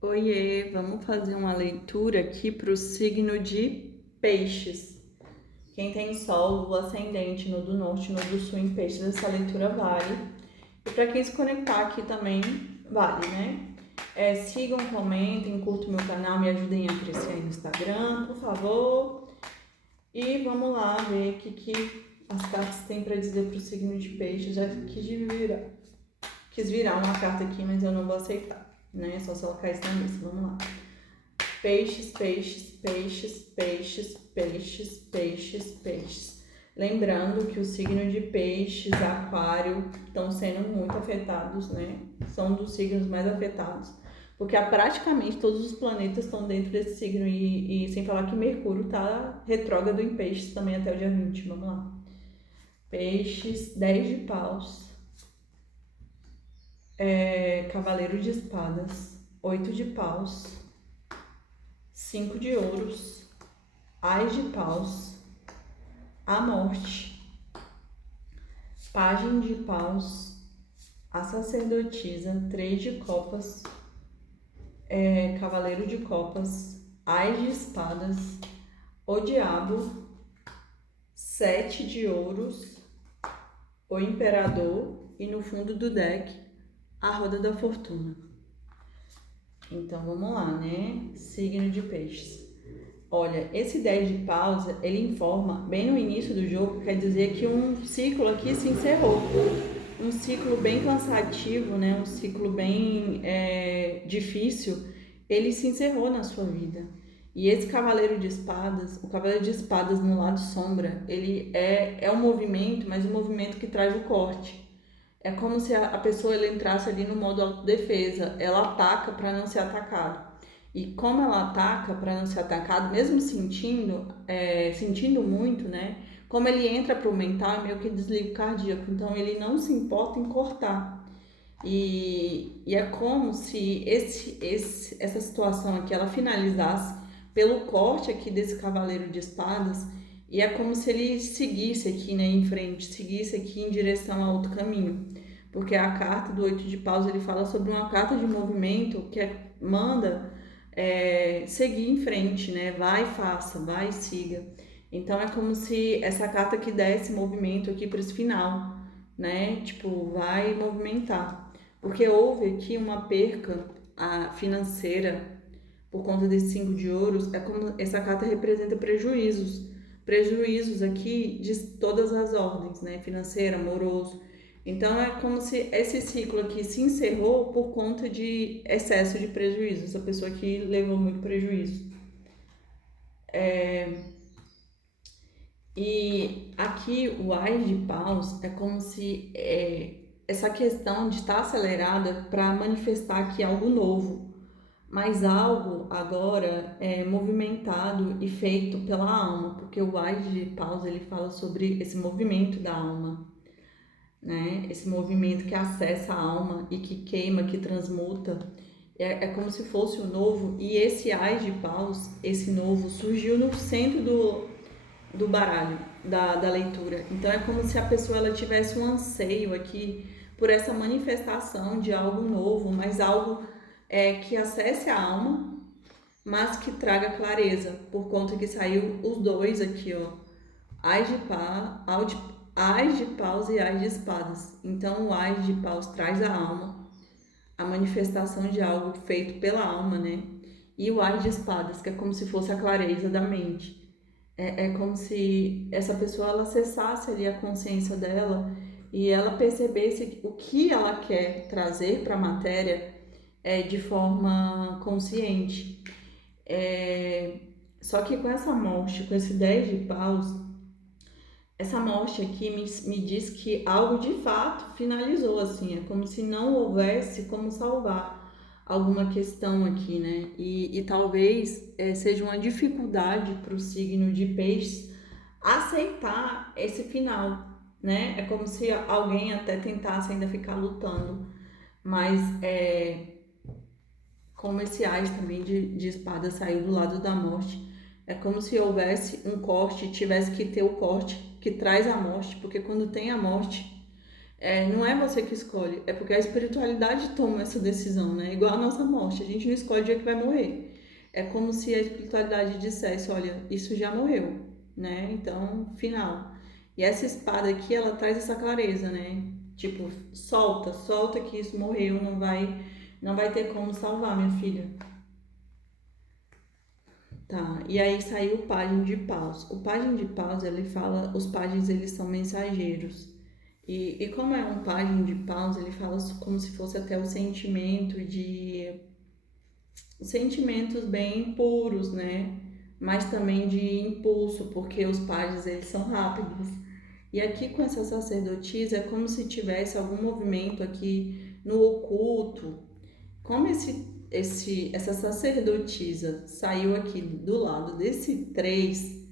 Oiê, vamos fazer uma leitura aqui para o signo de Peixes. Quem tem Sol, Lua ascendente no do Norte, no do Sul em Peixes, essa leitura vale. E para quem se conectar aqui também vale, né? Sigam, comentem, curtam meu canal, me ajudem a crescer aí no Instagram, por favor. E vamos lá ver o que as cartas têm para dizer para o signo de Peixes. Já quis virar uma carta aqui, mas eu não vou aceitar, né? Só se ela cair na mesa. Vamos lá. Peixes, peixes, peixes, peixes, peixes, peixes, peixes. Lembrando que o signo de peixes, aquário, estão sendo muito afetados, né? São dos signos mais afetados. Porque praticamente todos os planetas estão dentro desse signo. E sem falar que Mercúrio está retrógrado em peixes também até o dia 20. Vamos lá. Peixes, 10 de paus. Cavaleiro de espadas, 8 de paus. 5 de ouros, Ás de paus, a morte, Pajem de paus, a sacerdotisa, 3 de copas, cavaleiro de copas, Ás de espadas, o diabo, 7 de ouros, o imperador e no fundo do deck, a roda da fortuna. Então vamos lá, né? Signo de peixes. Olha, esse 10 de pausa, ele informa, bem no início do jogo, quer dizer que um ciclo aqui se encerrou. Um ciclo bem cansativo, né? Um ciclo bem difícil, ele se encerrou na sua vida. E esse cavaleiro de espadas, o cavaleiro de espadas no lado sombra, ele é um movimento, mas um movimento que traz o corte. É como se a pessoa ela entrasse ali no modo autodefesa, ela ataca para não ser atacado. E como ela ataca para não ser atacado, mesmo sentindo muito, né? Como ele entra para o mental, é meio que desliga o cardíaco. Então ele não se importa em cortar. E é como se essa situação aqui ela finalizasse pelo corte aqui desse cavaleiro de espadas. E é como se ele seguisse aqui, né, em frente, seguisse aqui em direção a outro caminho. Porque a carta do 8 de paus ele fala sobre uma carta de movimento que manda seguir em frente, né? Vai, faça, vai, siga. Então é como se essa carta que desse movimento aqui para esse final, né? Tipo, vai movimentar. Porque houve aqui uma perca financeira por conta desse 5 de ouros. É como essa carta representa prejuízos. Prejuízos aqui de todas as ordens, né? Financeiro, amoroso. Então é como se esse ciclo aqui se encerrou por conta de excesso de prejuízo. Essa pessoa aqui levou muito prejuízo. E aqui o Ás de paus é como se essa questão de estar acelerada para manifestar aqui algo novo, mas algo agora movimentado e feito pela alma, porque o Ás de paus ele fala sobre esse movimento da alma, né? Esse movimento que acessa a alma e que queima, que transmuta. É como se fosse o novo, e esse Ás de paus, esse novo, surgiu no centro do baralho, da leitura. Então é como se a pessoa ela tivesse um anseio aqui por essa manifestação de algo novo, mas algo que acesse a alma, mas que traga clareza, por conta que saiu os dois aqui, ó. Ás de paus e ás de espadas. Então o ás de paus traz a alma, a manifestação de algo feito pela alma, né? E o ás de espadas, que é como se fosse a clareza da mente. É como se essa pessoa ela acessasse ali a consciência dela e ela percebesse o que ela quer trazer para a matéria de forma consciente. Só que com essa morte, com esse 10 de paus, essa morte aqui me diz que algo de fato finalizou, assim, é como se não houvesse como salvar alguma questão aqui, né? E talvez seja uma dificuldade para o signo de peixes aceitar esse final, né? É como se alguém até tentasse ainda ficar lutando, mas como esse ás também de espada saiu do lado da morte, é como se houvesse um corte, tivesse que ter o corte que traz a morte, porque quando tem a morte, Não é você que escolhe, é porque a espiritualidade toma essa decisão, né? Igual a nossa morte, a gente não escolhe o dia que vai morrer. É como se a espiritualidade dissesse, olha, isso já morreu, né? Então, final. E essa espada aqui, ela traz essa clareza, né? Tipo, solta, solta que isso morreu, não vai ter como salvar, minha filha. Tá, e aí saiu o pajem de paus. O pajem de paus, ele fala, os pagens eles são mensageiros. E como é um pajem de paus, ele fala como se fosse até o sentimento de sentimentos bem puros, né? Mas também de impulso, porque os pajes eles são rápidos. E aqui com essa sacerdotisa é como se tivesse algum movimento aqui no oculto. Como essa sacerdotisa saiu aqui do lado desse 3,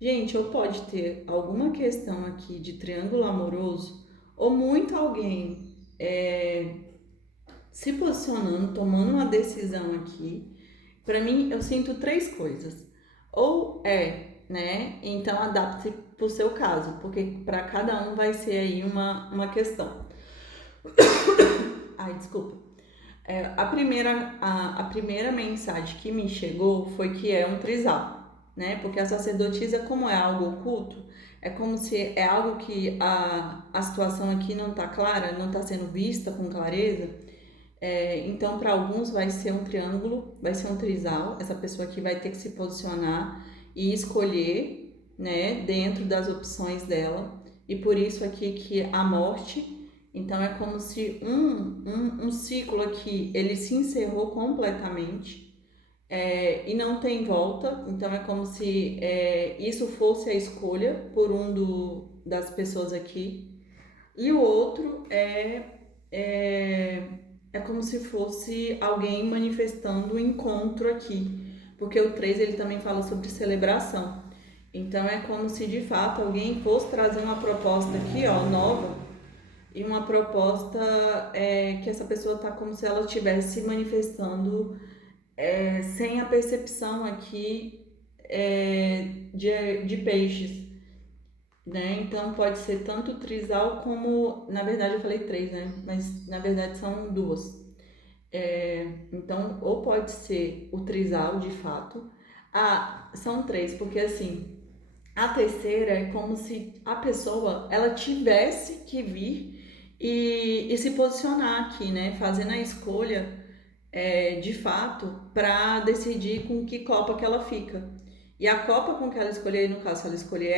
gente, ou pode ter alguma questão aqui de triângulo amoroso, ou muito alguém se posicionando, tomando uma decisão aqui. Para mim, eu sinto 3 coisas. Ou né? Então adapte para o seu caso, porque para cada um vai ser aí uma questão. Ai, desculpa. A primeira mensagem que me chegou foi que é um trisal, né? Porque a sacerdotisa, como é algo oculto, é como se é algo que a situação aqui não está clara, não está sendo vista com clareza. Então, para alguns vai ser um triângulo, vai ser um trisal. Essa pessoa aqui vai ter que se posicionar e escolher, né, dentro das opções dela. E por isso aqui que a morte, então é como se um ciclo aqui, ele se encerrou completamente, e não tem volta. Então é como se isso fosse a escolha por das pessoas aqui. E o outro é como se fosse alguém manifestando o encontro aqui, porque o 3 ele também fala sobre celebração. Então é como se de fato alguém fosse trazer uma proposta aqui, ó, nova, e uma proposta que essa pessoa tá como se ela estivesse manifestando sem a percepção aqui de peixes, né? Então pode ser tanto trisal como, na verdade eu falei 3, né? Mas na verdade são 2. Então, ou pode ser o trisal de fato. São 3, porque assim, a terceira é como se a pessoa ela tivesse que vir e se posicionar aqui, né? Fazendo a escolha de fato para decidir com que copa que ela fica. E a copa com que ela escolher, no caso, se ela escolher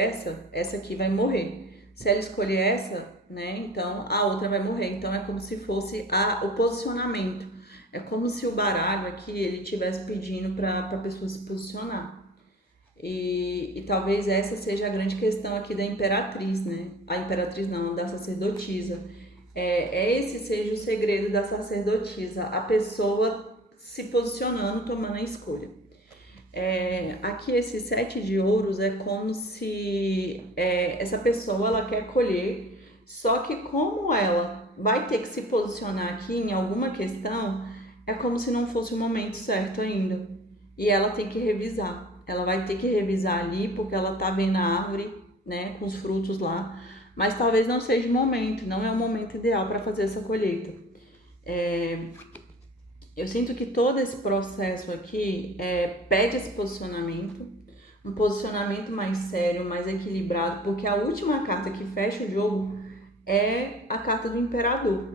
essa aqui vai morrer. Se ela escolher essa, né? Então a outra vai morrer. Então é como se fosse o posicionamento. É como se o baralho aqui ele estivesse pedindo para a pessoa se posicionar. E talvez essa seja a grande questão aqui da imperatriz, né? A imperatriz não, da sacerdotisa. Esse seja o segredo da sacerdotisa, a pessoa se posicionando, tomando a escolha. Aqui esse 7 de ouros é como se essa pessoa ela quer colher, só que como ela vai ter que se posicionar aqui em alguma questão, é como se não fosse o momento certo ainda. E ela tem que revisar. Ela vai ter que revisar ali porque ela tá vendo a árvore, né, com os frutos lá, mas talvez não seja o momento, não é o momento ideal para fazer essa colheita. Eu sinto que todo esse processo aqui pede esse posicionamento, um posicionamento mais sério, mais equilibrado, porque a última carta que fecha o jogo é a carta do imperador.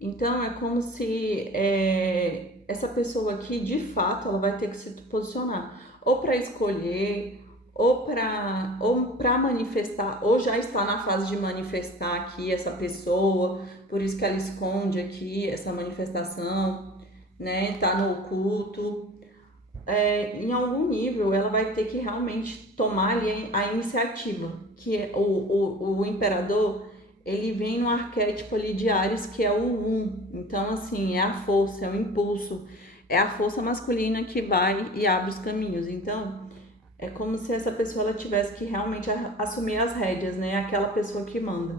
Então é como se essa pessoa aqui, de fato, ela vai ter que se posicionar ou para escolher, ou para manifestar, ou já está na fase de manifestar aqui essa pessoa, por isso que ela esconde aqui essa manifestação, né? Tá no oculto. Em algum nível ela vai ter que realmente tomar ali a iniciativa, que é o imperador, ele vem no arquétipo ali de Áries, que é o 1. Então, assim, é a força, é o impulso, é a força masculina que vai e abre os caminhos. Então, é como se essa pessoa ela tivesse que realmente assumir as rédeas, né? Aquela pessoa que manda.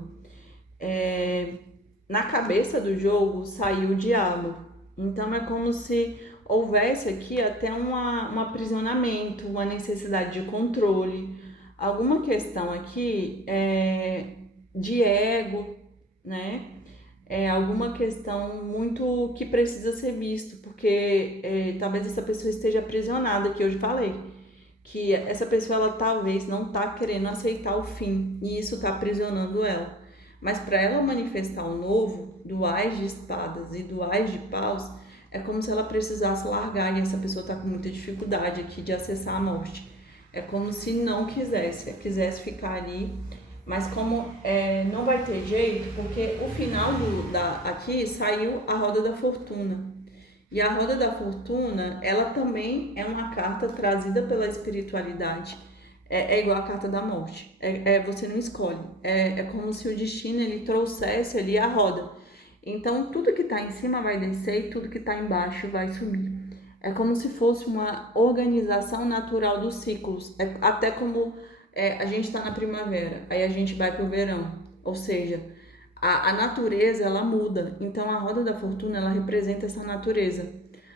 Na cabeça do jogo saiu o diabo. Então é como se houvesse aqui até um aprisionamento, uma necessidade de controle, alguma questão aqui de ego, né? É alguma questão muito que precisa ser visto, porque talvez essa pessoa esteja aprisionada, que eu já falei, que essa pessoa ela talvez não está querendo aceitar o fim e isso está aprisionando ela. Mas para ela manifestar o novo, do Ás de espadas e do Ás de paus, é como se ela precisasse largar e essa pessoa está com muita dificuldade aqui de acessar a morte. É como se não quisesse ficar ali, mas como não vai ter jeito, porque o final aqui saiu a Roda da Fortuna. E a Roda da Fortuna, ela também é uma carta trazida pela espiritualidade. É igual a carta da morte. Você não escolhe. É como se o destino ele trouxesse ali a roda. Então, tudo que está em cima vai descer e tudo que está embaixo vai subir. É como se fosse uma organização natural dos ciclos. Até como a gente está na primavera, aí a gente vai para o verão. Ou seja, a natureza ela muda. Então, a roda da fortuna ela representa essa natureza.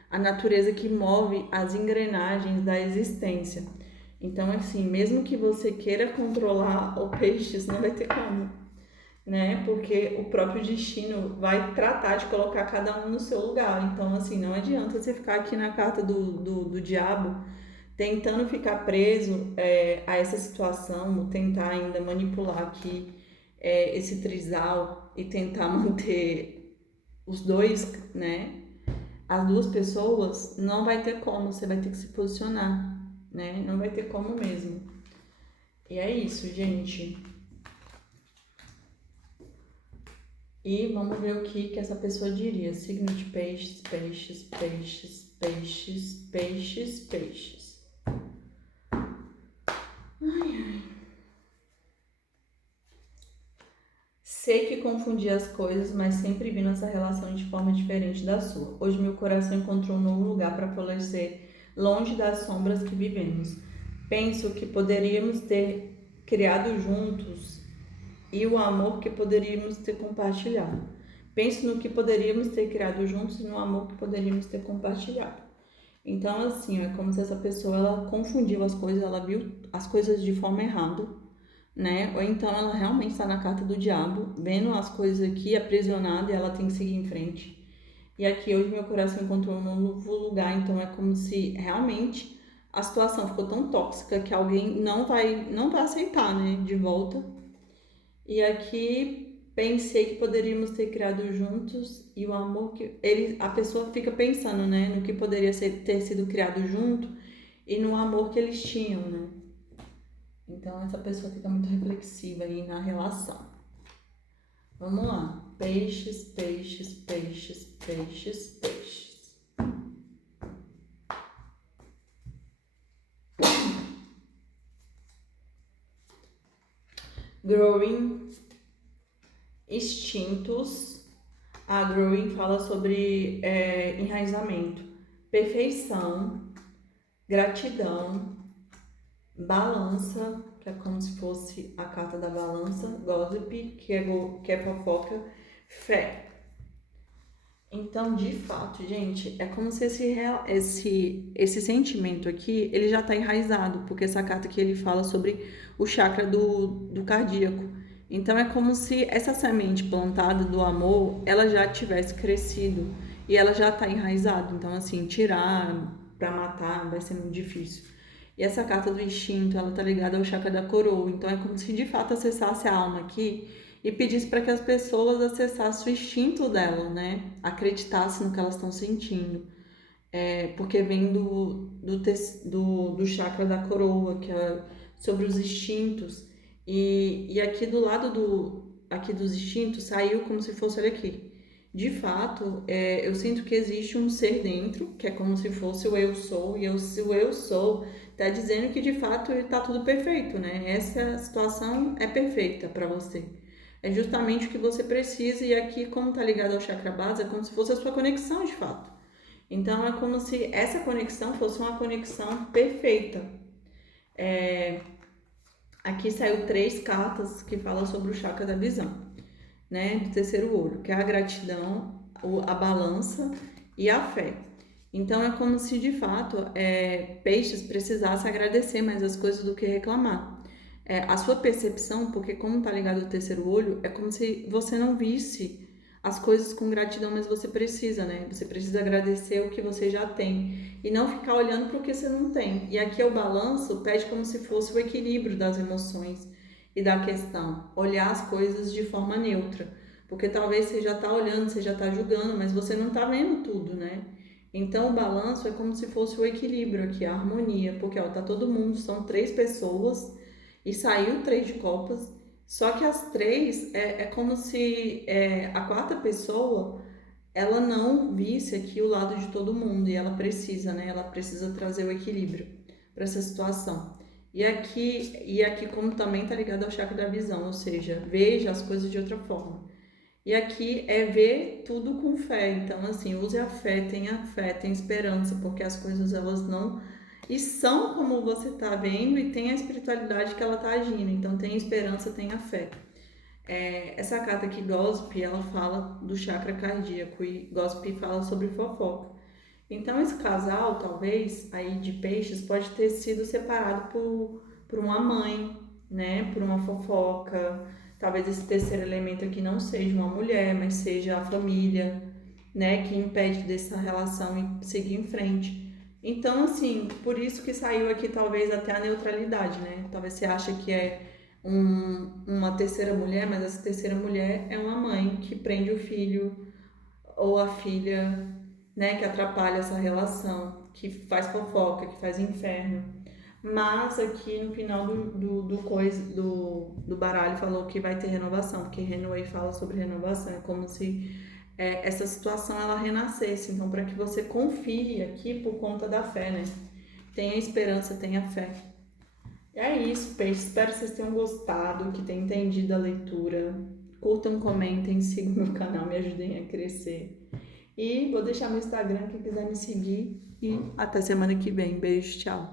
A natureza que move as engrenagens da existência. Então, assim, mesmo que você queira controlar o peixes, não vai ter como, né? Porque o próprio destino vai tratar de colocar cada um no seu lugar. Então, assim, não adianta você ficar aqui na carta do diabo tentando ficar preso a essa situação, tentar ainda manipular aqui esse trisal e tentar manter os dois, né? As duas pessoas, não vai ter como, você vai ter que se posicionar, né? Não vai ter como mesmo. E é isso, gente. E vamos ver o que essa pessoa diria. Signo de peixes, peixes, peixes, peixes, peixes, peixes. Sei que confundi as coisas, mas sempre vi nossa relação de forma diferente da sua. Hoje meu coração encontrou um novo lugar para florescer, longe das sombras que vivemos. Penso que poderíamos ter criado juntos e o amor que poderíamos ter compartilhado. Penso no que poderíamos ter criado juntos e no amor que poderíamos ter compartilhado. Então, assim, é como se essa pessoa ela confundiu as coisas, ela viu as coisas de forma errada, né? Ou então ela realmente está na carta do diabo, vendo as coisas aqui aprisionada e ela tem que seguir em frente. E aqui hoje meu coração encontrou um novo lugar, então é como se realmente a situação ficou tão tóxica que alguém não vai aceitar, né, de volta. E aqui pensei que poderíamos ter criado juntos e o amor que a pessoa fica pensando, né, no que poderia ter sido criado junto e no amor que eles tinham, né? Então essa pessoa fica muito reflexiva aí na relação. Vamos lá. Peixes, peixes, peixes, peixes, peixes. Growing, instintos. A Growing fala sobre enraizamento, perfeição, gratidão, balança, que é como se fosse a carta da balança, gossip, que é fofoca, fé. Então, de fato, gente, é como se esse sentimento aqui, ele já está enraizado, porque essa carta aqui ele fala sobre o chakra do cardíaco. Então, é como se essa semente plantada do amor, ela já tivesse crescido e ela já está enraizada. Então, assim, tirar para matar vai ser muito difícil. E essa carta do instinto, ela tá ligada ao chakra da coroa. Então, é como se de fato acessasse a alma aqui e pedisse para que as pessoas acessassem o instinto dela, né? Acreditassem no que elas estão sentindo. Porque vem do chakra da coroa, que é sobre os instintos. E aqui do lado aqui dos instintos saiu como se fosse, olha aqui. De fato, eu sinto que existe um ser dentro, que é como se fosse o eu sou, e o eu sou está dizendo que de fato está tudo perfeito, né? Essa situação é perfeita para você. É justamente o que você precisa, e aqui, como está ligado ao chakra base, é como se fosse a sua conexão de fato. Então, é como se essa conexão fosse uma conexão perfeita. Aqui saiu 3 cartas que falam sobre o chakra da visão, né? Do terceiro olho, que é a gratidão, a balança e a fé. Então, é como se de fato peixes precisasse agradecer mais as coisas do que reclamar. a sua percepção, porque como tá ligado ao terceiro olho, é como se você não visse as coisas com gratidão, mas você precisa, né? Você precisa agradecer o que você já tem e não ficar olhando para o que você não tem. E aqui é o balanço, pede como se fosse o equilíbrio das emoções e da questão, olhar as coisas de forma neutra, porque talvez você já tá olhando, você já tá julgando, mas você não tá vendo tudo, né? Então o balanço é como se fosse o equilíbrio aqui, a harmonia, porque ó, tá todo mundo, são 3 pessoas e saiu 3 de copas, só que as 3 é como se a quarta pessoa ela não visse aqui o lado de todo mundo e ela precisa, né? Ela precisa trazer o equilíbrio para essa situação. E aqui como também tá ligado ao chakra da visão, ou seja, veja as coisas de outra forma. E aqui é ver tudo com fé. Então, assim, use a fé, tenha esperança, porque as coisas elas não e são como você está vendo e tem a espiritualidade que ela está agindo. Então, tenha esperança, tenha fé. Essa carta aqui, Gospe, ela fala do chakra cardíaco e Gospe fala sobre fofoca. Então, esse casal, talvez, aí de peixes, pode ter sido separado por uma mãe, né? Por uma fofoca. Talvez esse terceiro elemento aqui não seja uma mulher, mas seja a família, né? Que impede dessa relação e seguir em frente. Então, assim, por isso que saiu aqui talvez até a neutralidade, né? Talvez você ache que é uma terceira mulher, mas essa terceira mulher é uma mãe que prende o filho ou a filha, né, que atrapalha essa relação, que faz fofoca, que faz inferno. Mas aqui no final do baralho falou que vai ter renovação, porque Renouei fala sobre renovação, é como se essa situação ela renascesse. Então, para que você confie aqui por conta da fé, né? Tenha esperança, tenha fé. E é isso, peixe. Espero que vocês tenham gostado, que tenham entendido a leitura. Curtam, comentem, sigam meu canal, me ajudem a crescer. E vou deixar meu Instagram, quem quiser me seguir. E até semana que vem. Beijo, tchau.